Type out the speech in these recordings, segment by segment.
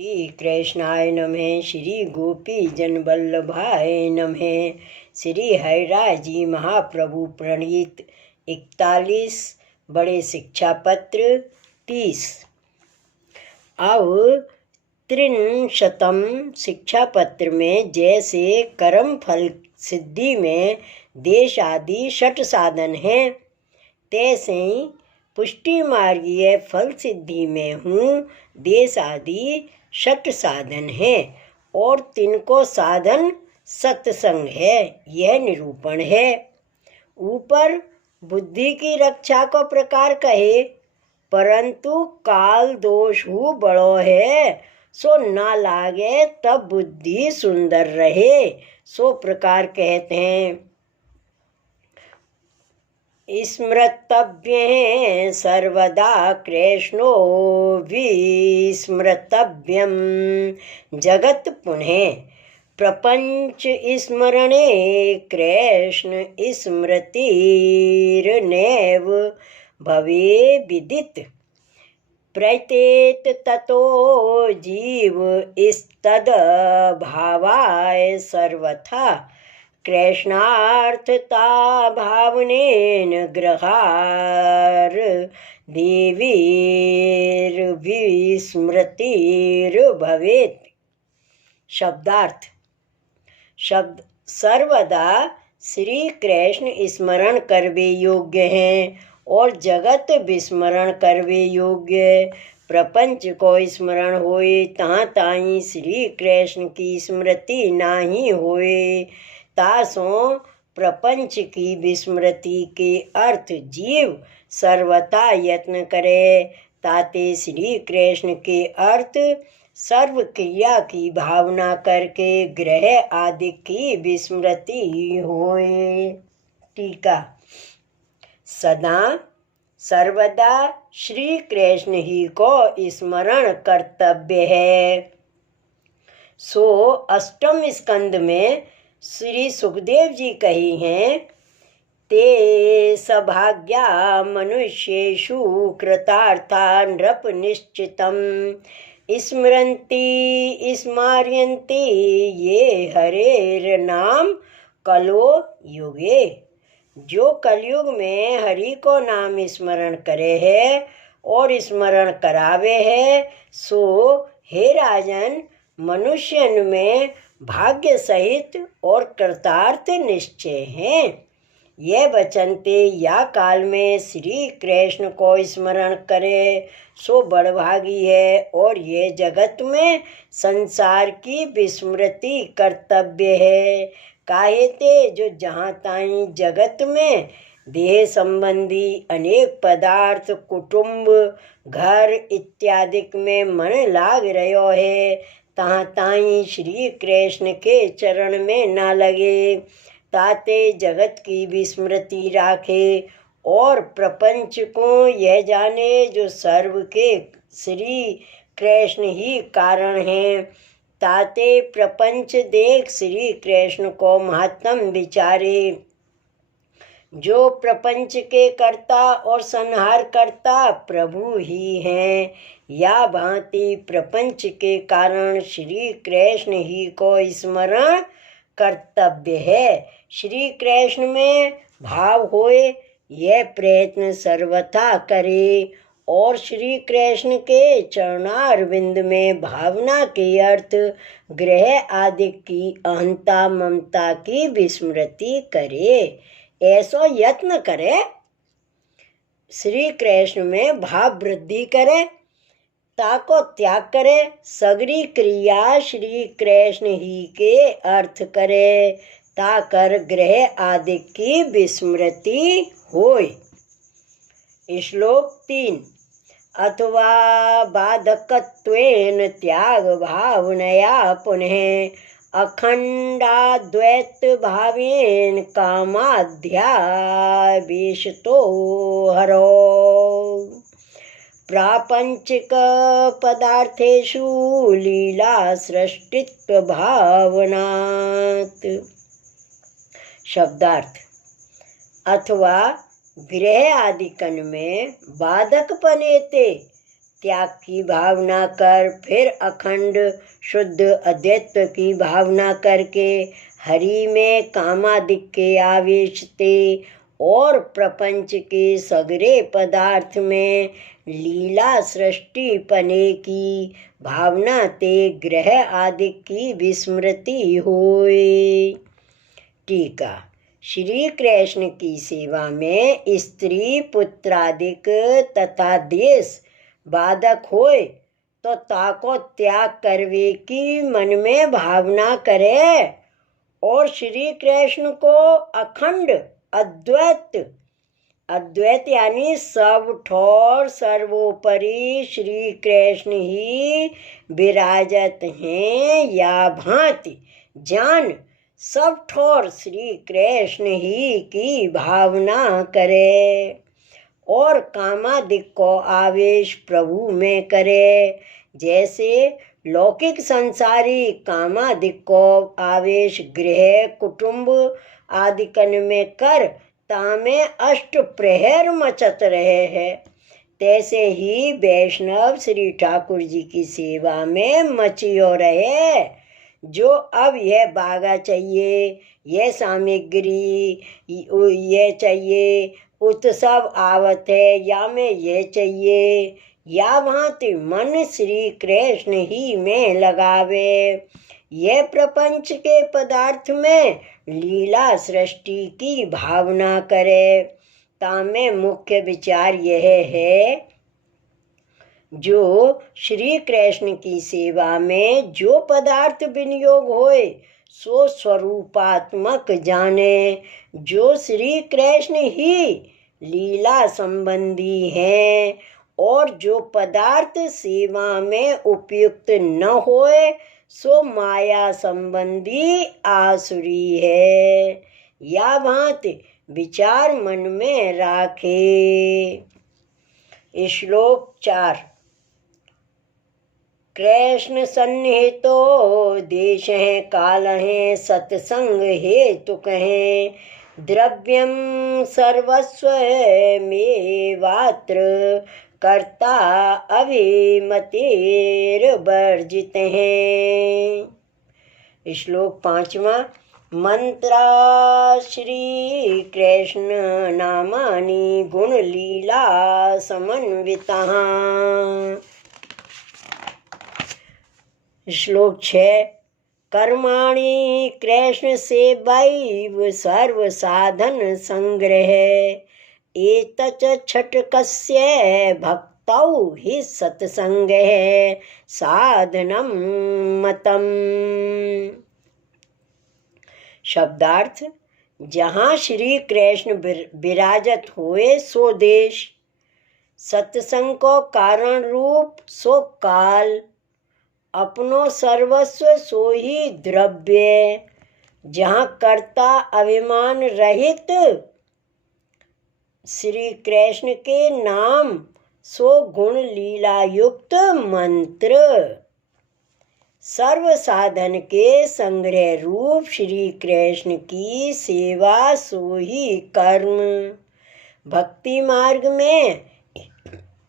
श्री कृष्णाय नमः। श्री गोपी जन वल्लभाय नमः। श्री हरिराज जी महाप्रभु प्रणीत 41 बड़े शिक्षा पत्र 30। अब 63 शिक्षा पत्र में जैसे कर्म फल सिद्धि में देश आदि 6 साधन हैं, तैसे ही पुष्टि मार्गीय फल सिद्धि में हूँ देश आदि 6 साधन है और तिनको साधन सत्संग है, यह निरूपण है। ऊपर बुद्धि की रक्षा को प्रकार कहे, परंतु काल दोष हु बड़ो है, सो ना लागे तब बुद्धि सुंदर रहे, सो प्रकार कहते हैं। स्मृतव्य सर्वदा कृष्णो विस्मृतव्यम जगत पुनः प्रपंच स्मरणे कृष्ण स्मृतिर्नैव भवे विदित प्रत्येत ततो जीव स्तद भावाय सर्वथा कृष्णार्थता भावनेन ग्रहार देवीर्विस्मृतिर्भवेत्। शब्दार्थ। शब्द सर्वदा श्री कृष्ण स्मरण करवे योग्य हैं और जगत विस्मरण करवे योग्य। प्रपंच को स्मरण होए तहाँ ताई श्री कृष्ण की स्मृति नाही होए, तासों प्रपंच की विस्मृति के अर्थ जीव सर्वथा यत्न करे, ताते श्री कृष्ण के अर्थ सर्व क्रिया की भावना करके ग्रह आदि की विस्मृति होए। टीका। सदा सर्वदा श्री कृष्ण ही को स्मरण कर्तव्य है। सो अष्टम स्कंद में श्री सुखदेव जी कही हैं, ते सभाग्या मनुष्येषु कृतार्था नृप निश्चितम स्मरन्ति स्मार्यन्ति ये हरेर नाम कलो युगे। जो कलयुग में हरि को नाम स्मरण करे है और स्मरण करावे है, सो हे राजन मनुष्यन में भाग्य सहित और कृतार्थ निश्चय हैं। यह बचनते या काल में श्री कृष्ण को स्मरण करे सो बड़भागी है, और ये जगत में संसार की विस्मृति कर्तव्य है। काहेते जो जहाँ ताई जगत में देह संबंधी अनेक पदार्थ कुटुंब घर इत्यादि में मन लाग रहो है, तहाँ ताई श्री कृष्ण के चरण में ना लगे, ताते जगत की विस्मृति राखे और प्रपंच को यह जाने जो सर्व के श्री कृष्ण ही कारण हैं, ताते प्रपंच देख श्री कृष्ण को महात्म विचारे। जो प्रपंच के कर्ता और संहार करता प्रभु ही हैं, या भांति प्रपंच के कारण श्री कृष्ण ही को स्मरण कर्तव्य है। श्री कृष्ण में भाव होए यह प्रयत्न सर्वथा करे, और श्री कृष्ण के चरणारविंद में भावना के अर्थ ग्रह आदि की अहंता ममता की विस्मृति करे। ऐसो यत्न करे श्री कृष्ण में भाव वृद्धि करे, ताको त्याग करे, सगरी क्रिया श्री कृष्ण ही के अर्थ करे, ताकर ग्रह आदि की विस्मृति होय। श्लोक 3। अथवा बाधकत्वेन त्याग भावनया पुनः अखंडाद्वैत भावेन कामाध्यावेशतो हरो प्रापंचिक पदार्थेषु लीला सृष्टित्व भावनात्। शब्दार्थ। अथवा गृह आदिकन में बाधक पनेते त्याग की भावना कर, फिर अखंड शुद्ध अद्वैत की भावना करके हरि में कामादिक के आवेश ते और प्रपंच के सगरे पदार्थ में लीला सृष्टि पने की भावना ते ग्रह आदि की विस्मृति होए। टीका। श्री कृष्ण की सेवा में स्त्री पुत्रादिक तथा देश बाधक होए तो ताको त्याग करवे की मन में भावना करे और श्री कृष्ण को अखंड अद्वैत, अद्वैत यानी सब ठोर सर्वोपरि श्री कृष्ण ही विराजत हैं या भांति जान सब ठोर श्री कृष्ण ही की भावना करे और कामादिक को आवेश प्रभु में करे। जैसे लौकिक संसारी कामादिक को आवेश गृह कुटुंब आदिकन में कर तामे अष्ट प्रहर मचत रहे हैं, तैसे ही वैष्णव श्री ठाकुर जी की सेवा में मचियो रहे। जो अब यह बागा चाहिए, यह सामग्री ये चाहिए, उत्सव आवत है या में ये चाहिए, या भांति मन श्री कृष्ण ही में लगावे। यह प्रपंच के पदार्थ में लीला सृष्टि की भावना करे। तामे मुख्य विचार यह है, जो श्री कृष्ण की सेवा में जो पदार्थ विनियोग होए सो स्वरूपात्मक जाने, जो श्री कृष्ण ही लीला संबंधी हैं और जो पदार्थ सेवा में उपयुक्त न होए सो माया संबंधी आसुरी है। या भांति विचार मन में राखे। श्लोक 4। कृष्ण सन्निहितो देश है काल है सत्संग हेतु कहें, द्रव्यम सर्वस्व मेवात्र कर्ता अभिमतेर वर्जित हैं। श्लोक 5वां। मंत्रा श्री कृष्ण नामानि गुण लीला समन्विता। श्लोक 6। कर्माणि कृष्ण सेवैव सर्व साधन संग्रह, एतच छटकस्य भक्तौ हि सत्संगः साधनम मतम। शब्दार्थ। जहाँ श्री कृष्ण विराजत हुए सो देश, सत्संग को कारण रूप सो काल, अपनो सर्वस्व सो ही द्रव्य, जहाँ कर्ता अभिमान रहित श्री कृष्ण के नाम सो गुण लीला युक्त मंत्र, सर्व साधन के संग्रह रूप श्री कृष्ण की सेवा सो ही कर्म। भक्ति मार्ग में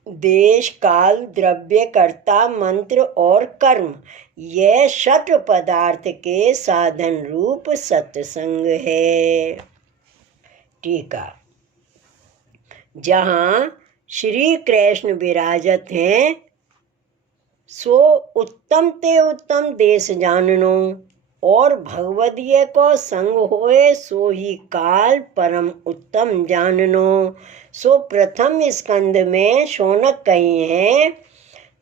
देश काल द्रव्य कर्ता मंत्र और कर्म यह षट पदार्थ के साधन रूप सत्संग है। टीका। जहाँ श्री कृष्ण विराजत हैं सो उत्तम ते उत्तम देश जाननो, और भगवदीय को संग होए सो ही काल परम उत्तम जाननो। सो प्रथम स्कंद में शौनक कही हैं,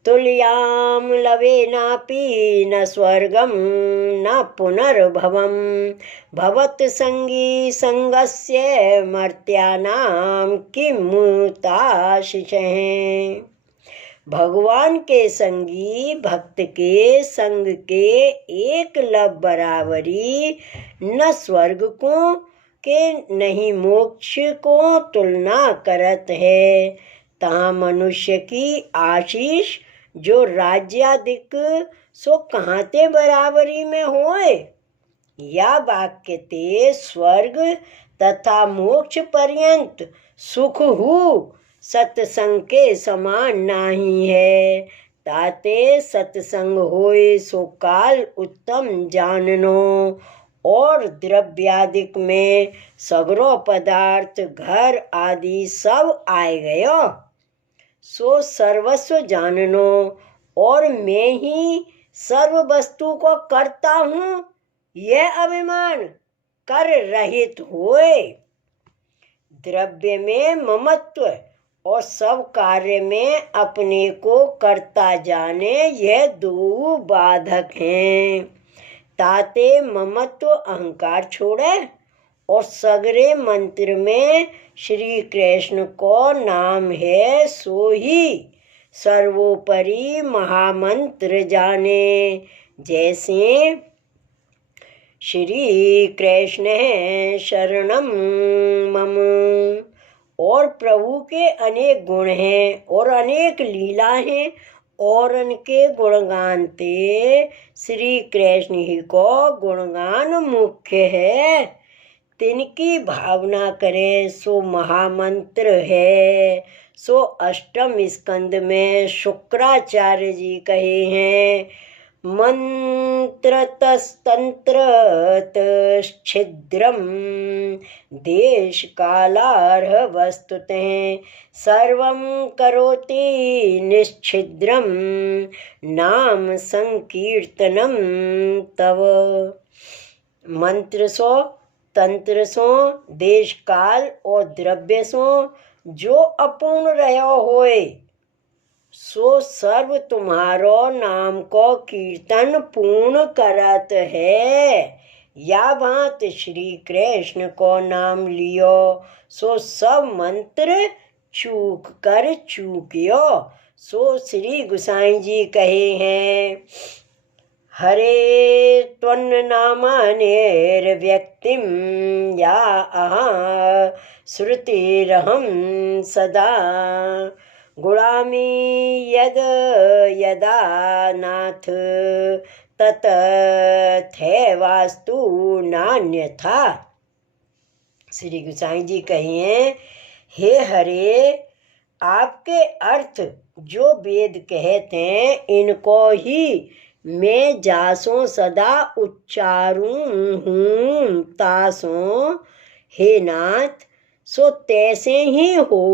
तुल्याम लवेनापि न स्वर्गम न पुनर्भवम भवत संगी संगस्य मर्त्यानाम किमुताशिषः। भगवान के संगी भक्त के संग के एक लब बराबरी न स्वर्ग को के नहीं मोक्ष को तुलना करत है। ता मनुष्य की आशीष जो राज्यादिक सो कहाँ ते बराबरी में होए। या वाक्य ते स्वर्ग तथा मोक्ष पर्यंत सुख हु सत्संग के समान नाही है। ताते सत्संग होए सो काल उत्तम जाननो। और द्रव्यादिक में सगरो पदार्थ घर आदि सब आए गयो, सो सर्वस्व जाननो। और मैं ही सर्व वस्तु को करता हूँ, यह अभिमान कर रहित होए। द्रव्य में ममत्व और सब कार्य में अपने को करता जाने, यह दो बाधक हैं। ताते ममत्व अहंकार छोड़े और सगरे मंत्र में श्री कृष्ण को नाम है, सो ही सर्वोपरि महामंत्र जाने। जैसे श्री कृष्ण है शरणम मम। और प्रभु के अनेक गुण हैं और अनेक लीला हैं, और उनके गुणगान ते श्री कृष्ण ही को गुणगान मुख्य है। तिनकी भावना करे सो महामंत्र है। सो अष्टम स्कंद में शुक्राचार्य जी कहे हैं, मंत्र तस्तंत्र छिद्रम देश कालार्ह वस्तुतः सर्वं करोति निश्छिद्रम नाम संकीर्तनम तव। मंत्र सो, तंत्र सो, देश काल और द्रव्य सो जो अपूर्ण रहो होए, सो सर्व तुम्हारो नाम को कीर्तन पूर्ण करत है। या भांत श्री कृष्ण को नाम लियो, सो सब मंत्र चूक कर चूकियो। सो श्री गोसाई जी कहे हैं, हरे त्वन्न नामानेर व्यक्तिम या अहा श्रुतिरहं सदा गुणामि यद यदा नाथ ततथैवास्तु नान्यथा। श्री गोसाई जी कहिए, हे हरे, आपके अर्थ जो वेद कहते हैं, इनको ही मैं जासों सदा उच्चारूं हूँ तासों। हे नाथ, सो तैसे ही हो,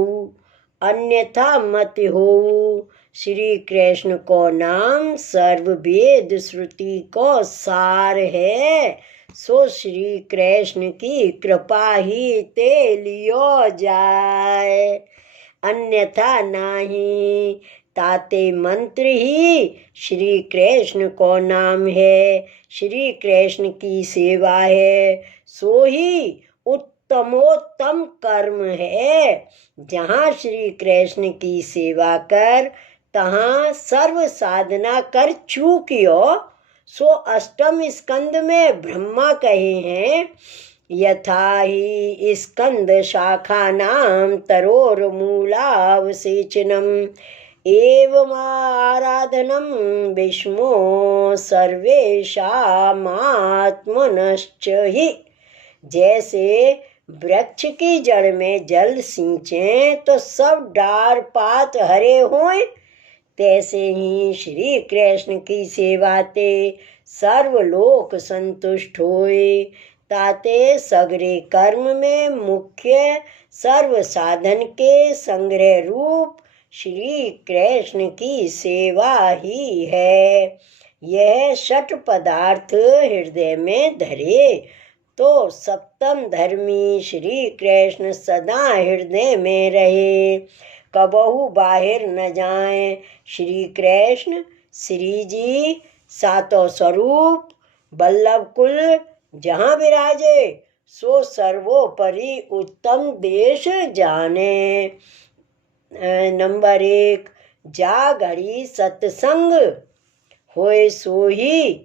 अन्यथा मत हो। श्री कृष्ण को नाम सर्व वेद श्रुति को सार है, सो श्री कृष्ण की कृपा ही ते लियो जाए, अन्यथा नाही। ताते मंत्र ही श्री कृष्ण को नाम है, श्री कृष्ण की सेवा है, सो ही उत्तमोत्तम कर्म है। जहाँ श्री कृष्ण की सेवा कर, तहाँ सर्व साधना कर चूकियो। सो अष्टम स्कंद में ब्रह्मा कहे हैं, यथा ही स्कंद शाखा नाम तरोर मूलावसेचनम एवं आराधनम विष्णु सर्वेशामात्मनश्च हि। जैसे वृक्ष की जड़ में जल सींचे तो सब डार पात हरे हों, तैसे ही श्री कृष्ण की सेवा ते सर्वलोक संतुष्ट होए। ताते सगरे कर्म में मुख्य सर्व साधन के संग्रह रूप श्री कृष्ण की सेवा ही है। यह षट पदार्थ हृदय में धरे तो सप्तम धर्मी श्री कृष्ण सदा हृदय में रहे, कबहू बाहर न जाए। श्री कृष्ण श्री जी सातों स्वरूप बल्लभ कुल जहाँ विराजे, सो सर्वोपरि उत्तम देश जाने। नंबर 1, जा घड़ी सत्संग होए सो ही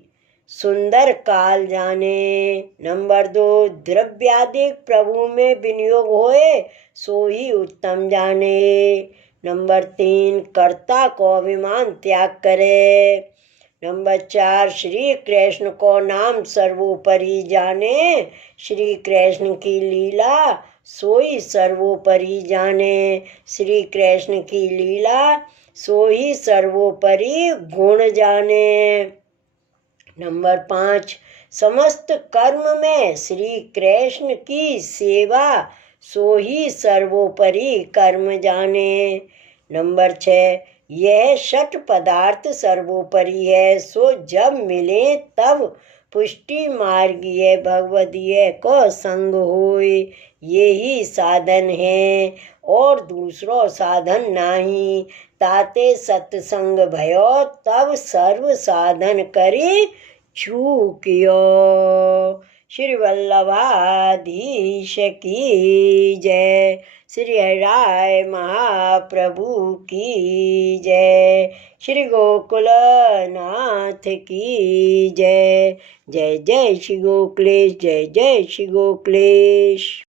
सुंदर काल जाने। नंबर 2, द्रव्यादिक प्रभु में विनियोग होए सो ही उत्तम जाने। नंबर 3, कर्ता को अभिमान त्याग करे। नंबर 4, श्री कृष्ण को नाम सर्वोपरि जाने। श्री कृष्ण की लीला सोई सर्वोपरि जाने। श्री कृष्ण की लीला सोई सर्वोपरि गुण जाने। नंबर 5, समस्त कर्म में श्री कृष्ण की सेवा सो ही सर्वोपरि कर्म जाने। नंबर 6, यह षट पदार्थ सर्वोपरि है, सो जब मिले तब पुष्टि मार्गीय भगवदीय को संग होय। यही साधन है और दूसरो साधन नाही। ताते सत्संग भयो तब सर्व साधन करी छूकियो। श्री वल्लभाधीश की जय। श्री हरिराय महाप्रभु की जय। श्री गोकुलनाथ की जय। जय जय श्री गोकुलेश, जय जय श्री गोकुलेश।